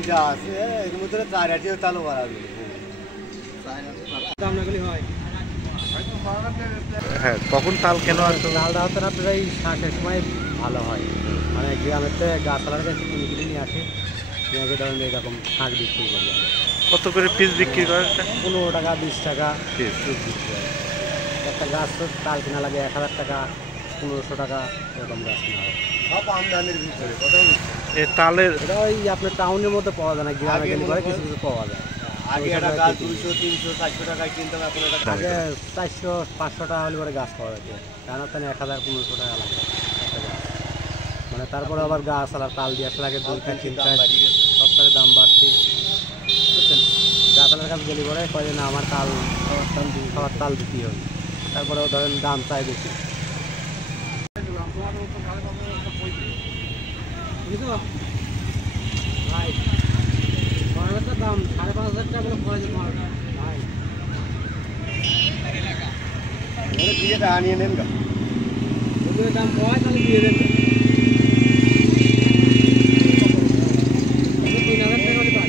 তিনটা আছে এর মধ্যে চার আটিও তালও বাড়াবে হ্যাঁ, কখন তাল কেন আসতো? তালটা হচ্ছে আপনার এই শ্বাসের সময় ভালো হয়, মানে গ্রামের থেকে গাছপালার কাছে কিনে কিনে নিয়ে আসে, নিয়ে ধরেন এরকম শাঁখ বিক্রি করি। কত করে পিস বিক্রি করেন? 15 টাকা 20 টাকা পিস বিক্রি হয়। একটা গাছ তো তাল কেনা লাগে 1000 টাকা 1500 টাকা এরকম গাছ কেনা হয়। সব আমদানির ভিতরে এই তালের এটা ওই আপনার টাউনের মধ্যে পাওয়া যায় না, গ্রামে গেলে পরে কিছু কিছু পাওয়া যায়। আগে একটা গাছ 200 300 400 টাকায় কিনতাম, এখন আগে 400 500 টাকা হলে পরে গাছ পাওয়া যেত, কেন তাহলে 1000 1500 টাকা লাগে একটা গাছ। মানে তারপরে আবার গাছ আলার তাল দিয়ে আসলে আগে 2 3 সপ্তাহে দাম বাড়ছে, বুঝছেন। গাছালার কাছে গেলে পরে কয় যে না আমার তাল খাওয়ার তাল বিক্রি হবে, তারপরেও ধরেন দাম চাই বেশি। ভাই দাম 5,500 টাকা বলে পড়ে যেতে ভাই দিয়ে আনিয়ে নেন গা, যদি দাম হয় তাহলে দিয়ে দেন। 3,000 টাকা হলে পাই।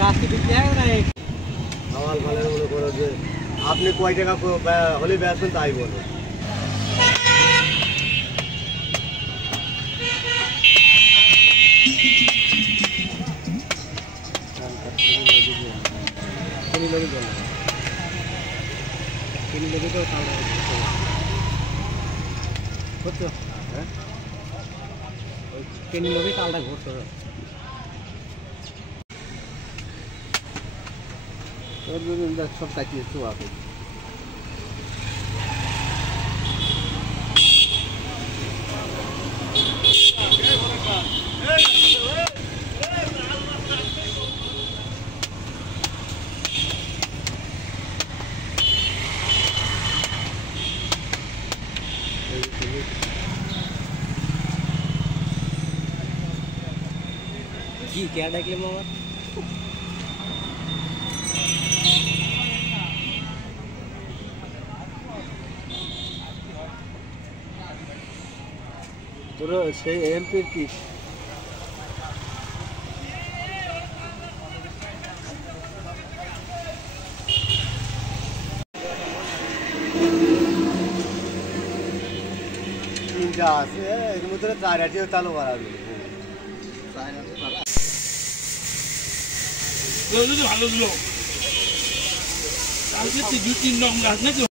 গাছটি বিক্রি হয় না সওয়াল ভালো মনে করো যে আপনি কয় টাকা হলে বেচবেন তাই বলো। ঘুরছো হ্যাঁ, ওই কেনি লোভে তালটা ঘুরতো সব কাটিয়ে তো আপনি কি क्या डाकले मामा তোর সেই এমপির কি তিনটা আছে এর মধ্যে চার আটিও তালও বাড়াবে ভালো দিল কালকে 2-3 রকম গাছ নাকি